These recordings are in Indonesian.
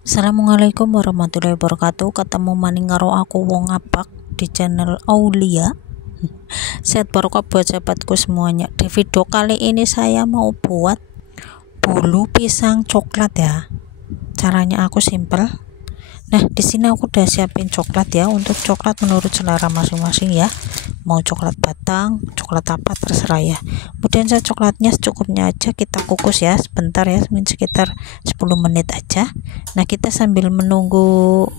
Assalamualaikum warahmatullahi wabarakatuh. Ketemu maning karo aku wong apak di channel Aulia. Sehat barokah buat sahabatku semuanya. Di video kali ini saya mau buat bolu pisang coklat ya. Caranya aku simple. Nah, di sini aku udah siapin coklat ya. Untuk coklat menurut selera masing-masing ya. Mau coklat batang, coklat apa terserah ya. Kemudian saya coklatnya secukupnya aja, kita kukus ya sebentar ya, sekitar 10 menit aja. Nah, kita sambil menunggu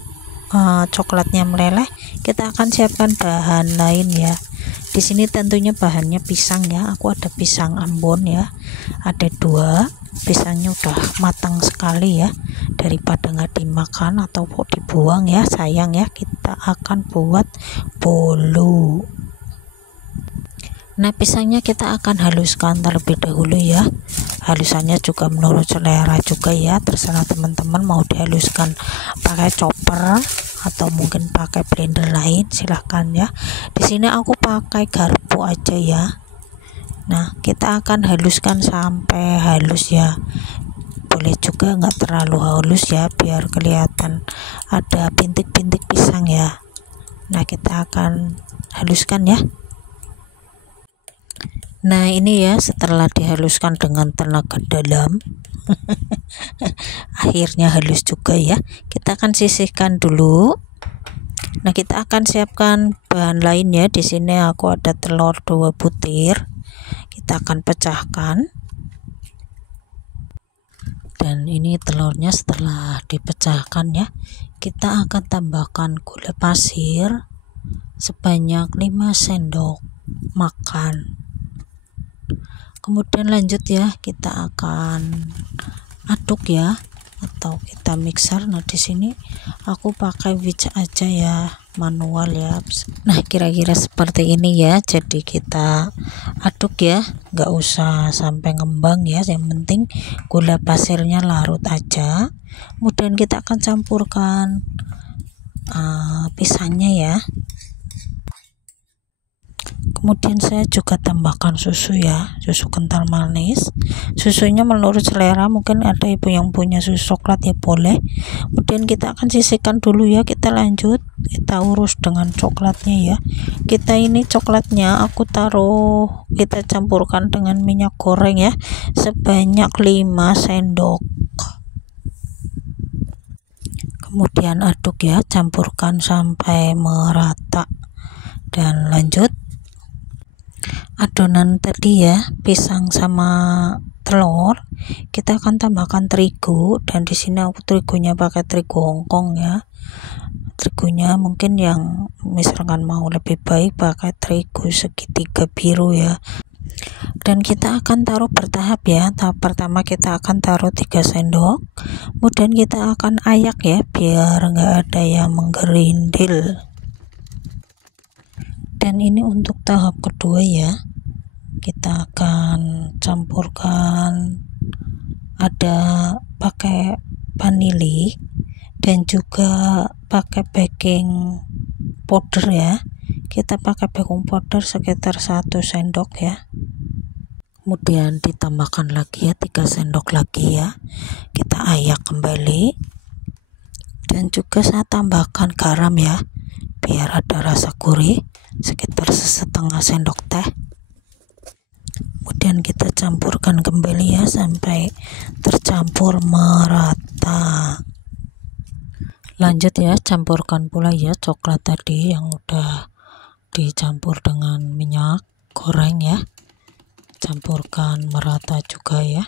coklatnya meleleh, kita akan siapkan bahan lain ya. Di sini tentunya bahannya pisang ya. Aku ada pisang Ambon ya. Ada 2. Pisangnya udah matang sekali ya. Daripada nggak dimakan atau dibuang ya, sayang ya. Kita akan buat bolu. Nah, pisangnya kita akan haluskan terlebih dahulu ya. Halusannya juga menurut selera juga ya, terserah teman-teman mau dihaluskan pakai chopper atau mungkin pakai blender lain, silahkan ya. Di sini aku pakai garpu aja ya. Nah, kita akan haluskan sampai halus ya. Boleh juga nggak terlalu halus ya, biar kelihatan ada bintik-bintik pisang ya. Nah, kita akan haluskan ya. Nah, ini ya, setelah dihaluskan dengan tenaga dalam akhirnya halus juga ya. Kita akan sisihkan dulu. Nah, kita akan siapkan bahan lain ya. Di sini aku ada telur 2 butir. Kita akan pecahkan. Dan ini telurnya setelah dipecahkan ya. Kita akan tambahkan gula pasir sebanyak 5 sendok makan. Kemudian lanjut ya, kita akan aduk ya, atau kita mixer. Nah, di sini aku pakai whisk aja ya, manual ya. Nah, kira-kira seperti ini ya. Jadi kita aduk ya, nggak usah sampai ngembang ya. Yang penting gula pasirnya larut aja. Kemudian kita akan campurkan pisangnya ya. Kemudian saya juga tambahkan susu ya, susu kental manis. Susunya menurut selera, mungkin ada ibu yang punya susu coklat ya boleh. Kemudian kita akan sisihkan dulu ya. Kita lanjut, kita urus dengan coklatnya ya. Kita ini coklatnya aku taruh, kita campurkan dengan minyak goreng ya, sebanyak 5 sendok. Kemudian aduk ya, campurkan sampai merata. Dan lanjut adonan tadi ya, pisang sama telur, kita akan tambahkan terigu. Dan di sini aku terigunya pakai terigu Hongkong ya. Terigunya mungkin yang misalkan mau lebih baik pakai terigu segitiga biru ya. Dan kita akan taruh bertahap ya. Tahap pertama kita akan taruh 3 sendok. Kemudian kita akan ayak ya, biar nggak ada yang menggerindil. Dan ini untuk tahap kedua ya. Kita akan campurkan, ada pakai vanili dan juga pakai baking powder ya. Kita pakai baking powder sekitar 1 sendok ya. Kemudian ditambahkan lagi ya, 3 sendok lagi ya. Kita ayak kembali. Dan juga saya tambahkan garam ya, biar ada rasa gurih, sekitar setengah sendok teh. Kemudian kita campurkan kembali ya sampai tercampur merata. Lanjut ya, campurkan pula ya coklat tadi yang udah dicampur dengan minyak goreng ya. Campurkan merata juga ya.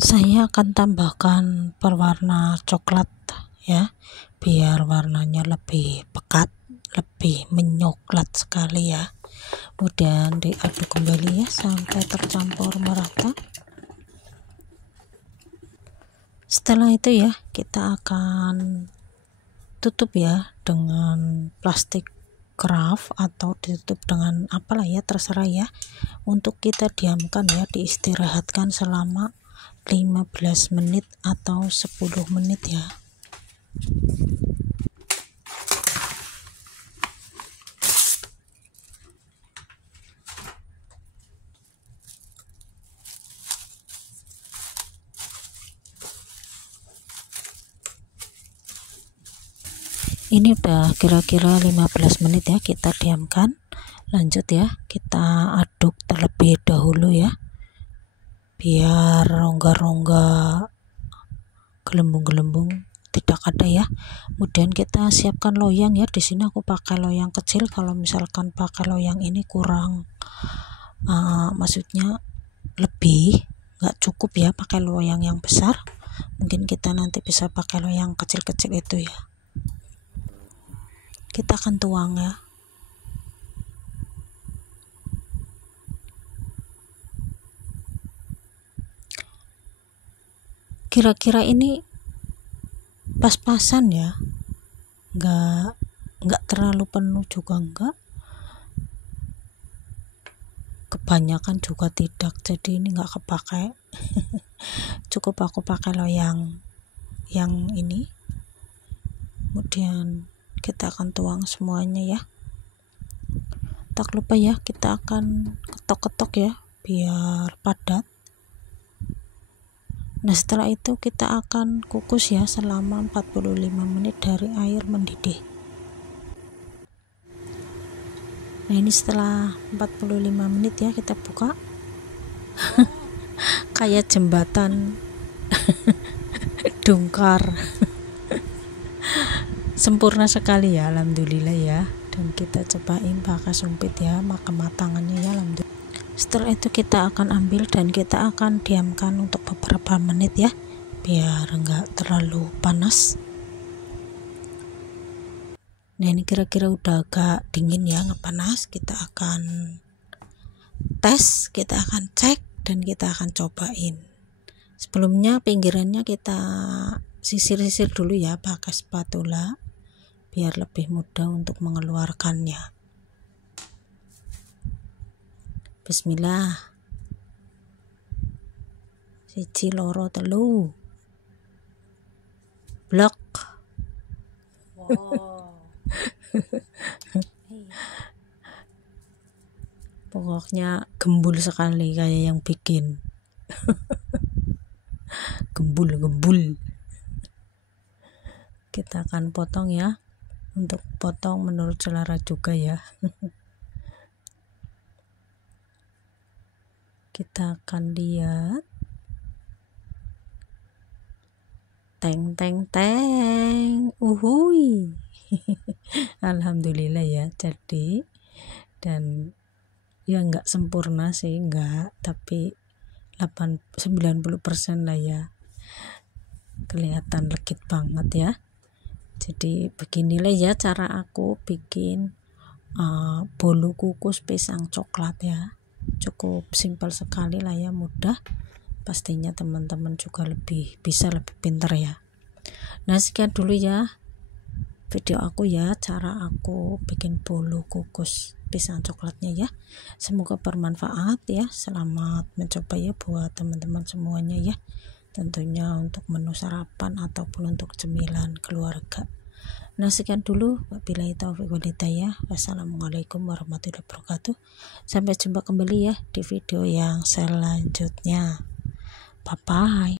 Saya akan tambahkan pewarna coklat ya, biar warnanya lebih pekat, lebih menyoklat sekali ya. Kemudian diaduk kembali ya sampai tercampur merata. Setelah itu ya, kita akan tutup ya dengan plastik craft atau ditutup dengan apalah ya, terserah ya. Untuk kita diamkan ya, diistirahatkan selama 15 menit atau 10 menit ya. Ini udah kira-kira 15 menit ya, kita diamkan. Lanjut ya, kita aduk terlebih dahulu ya, biar rongga-rongga gelembung-gelembung tidak ada ya. Kemudian kita siapkan loyang ya. Di sini aku pakai loyang kecil. Kalau misalkan pakai loyang ini kurang, maksudnya lebih nggak cukup ya pakai loyang yang besar. Mungkin kita nanti bisa pakai loyang kecil-kecil itu ya. Kita akan tuang ya. Kira-kira ini pas-pasan ya, nggak terlalu penuh juga enggak, kebanyakan juga tidak, jadi ini nggak kepakai. Cukup aku pakai loyang yang ini. Kemudian kita akan tuang semuanya ya. Tak lupa ya, kita akan ketok-ketok ya biar padat. Nah setelah itu kita akan kukus ya selama 45 menit dari air mendidih. Nah ini setelah 45 menit ya, kita buka. Kayak jembatan dongkar. Sempurna sekali ya, alhamdulillah ya. Dan kita cobain pakai sumpit ya, kematangannya ya, alhamdulillah. Setelah itu kita akan ambil dan kita akan diamkan untuk beberapa menit ya, biar enggak terlalu panas. Nah ini kira-kira udah agak dingin ya, nggak panas. Kita akan tes, kita akan cek, dan kita akan cobain. Sebelumnya pinggirannya kita sisir-sisir dulu ya pakai spatula biar lebih mudah untuk mengeluarkannya. Bismillah. Siji loro telu. Blok. Wow. Pokoknya gembul sekali kayak yang bikin. Gembul. Kita akan potong ya. Untuk potong menurut selera juga ya. Kita akan lihat. Teng teng teng. Uhui. Alhamdulillah ya jadi. Dan ya nggak sempurna sih, nggak, tapi 90% lah ya. Kelihatan legit banget ya. Jadi beginilah ya cara aku bikin bolu kukus pisang coklat ya. Cukup simpel sekali lah ya, mudah. Pastinya teman-teman juga bisa lebih pintar ya. Nah sekian dulu ya video aku ya, cara aku bikin bolu kukus pisang coklatnya ya. Semoga bermanfaat ya. Selamat mencoba ya buat teman-teman semuanya ya, tentunya untuk menu sarapan ataupun untuk cemilan keluarga. Nah sekian dulu, wabillahi taufiq wal hidayah. Wassalamualaikum warahmatullahi wabarakatuh. Sampai jumpa kembali ya di video yang selanjutnya. Bye bye.